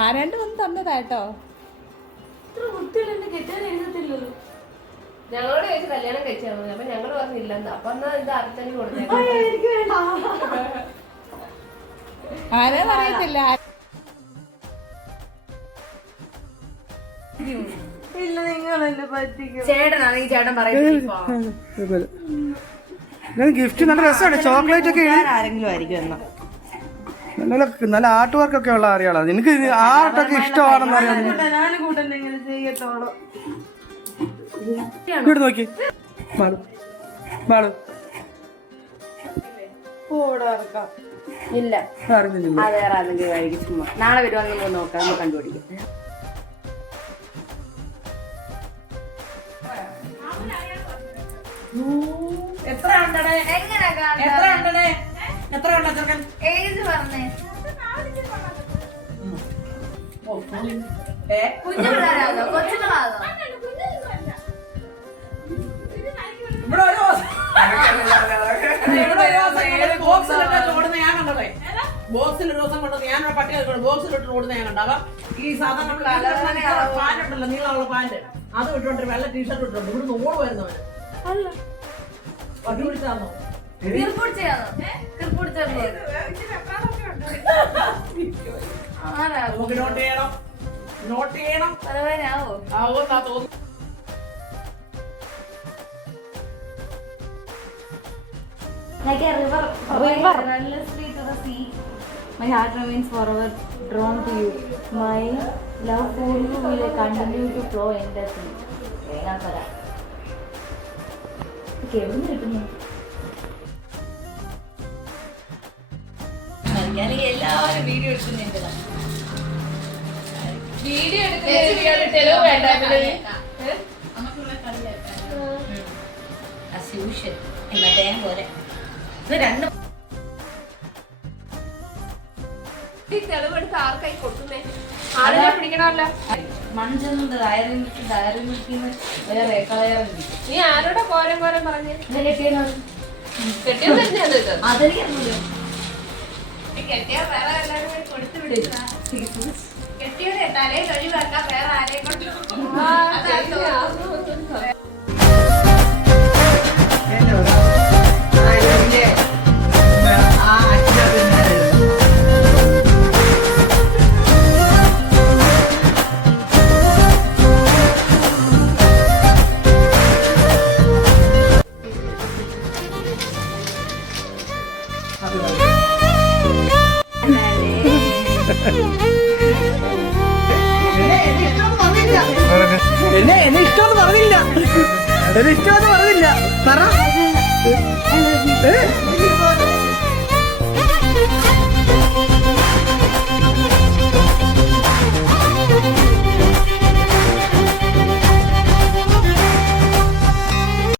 ആരാണ്ട് വന്ന് തന്നതാട്ടോ. ഞങ്ങളോട് ചോദിച്ചു കല്യാണം കഴിച്ചാൽ മതി. അപ്പൊ ഞങ്ങള് പറഞ്ഞില്ലെന്ന്. അപ്പൊ എന്നാ ഇത് അർച്ചന കൊടുത്തേക്കും. ആരാന്ന് അറിയത്തില്ല. ചേട്ടനാണ് ഈ ചേട്ടൻ പറയുന്നത്. ഗിഫ്റ്റ് നല്ല രസമാണ്. ചോക്ലേറ്റ് ഒക്കെ ആരെങ്കിലും ആയിരിക്കും എന്നാ നല്ല ആർട്ട് വർക്ക് ഒക്കെ ഉള്ള അറിയാളോ. നിനക്ക് ആർട്ടൊക്കെ ഇഷ്ടമാണെന്ന് അറിയാം. ഇവിടെ നോക്കി ഇല്ല. അത് വേറെ ആരെങ്കിലും ആയിരിക്കും. ചുമ്മാ നാളെ വരുവാണെങ്കിൽ നോക്കാം, നമ്മൾ കണ്ടുപിടിക്കും. ബോക്സിൽ ദിവസം കൊണ്ട് ഞാൻ പട്ടി ബോക്സിലിട്ട് ഓടുന്ന ഞാൻ കണ്ടാവാം. ഈ സാധാരണ പാന്റ് ഉണ്ടല്ലോ, നീളമുള്ള പാന്റ്, അത് ഇട്ടോണ്ട് വെള്ള ടീഷർട്ട് ഇട്ടോണ്ട് ഇവിടുന്ന് ഓട് വരുന്നവന് പട്ടി പിടിച്ചാന്നോ നമുക്ക് നോട്ട് ചെയ്യണം, നോട്ട് ചെയ്യണം. ആവോന്നാ തോന്നുന്നു. Like a river relentlessly to the sea, my heart remains forever drawn to you. My love for you will continue to flow endlessly. എല്ലാവരും വീഡിയോ എടുക്കുന്നുണ്ട്. വീഡിയോ എടുക്കുന്നത് വേണ്ട. പോലെ രണ്ട് തെളിവെടുത്ത് ആർക്കായി കൊടുക്കുന്നേ? ആളുകളെ പിടിക്കണമല്ലോ. മൺചെന്ന് ഡയറി മിൽക്കിന്ന് വേറെ കളയാറുണ്ട്. നീ ആരോടെ കോരം പറഞ്ഞ് കെട്ടിയത് കെട്ടിയത് തന്നെയാണ് ഇത്. അതെനിക്കറിയില്ല. കെട്ടിയ വേറെ എല്ലാവരും കൂടി കൊടുത്തു വിടുക. കെട്ടിയുടെ തലേ കഴിവാക്കാൻ വേറെ ആരെയും കൊണ്ട് എന്നെ ഇഷ്ടമെന്ന് പറഞ്ഞില്ല. എന്നെ ഇഷ്ടമെന്ന് പറഞ്ഞില്ല. പറ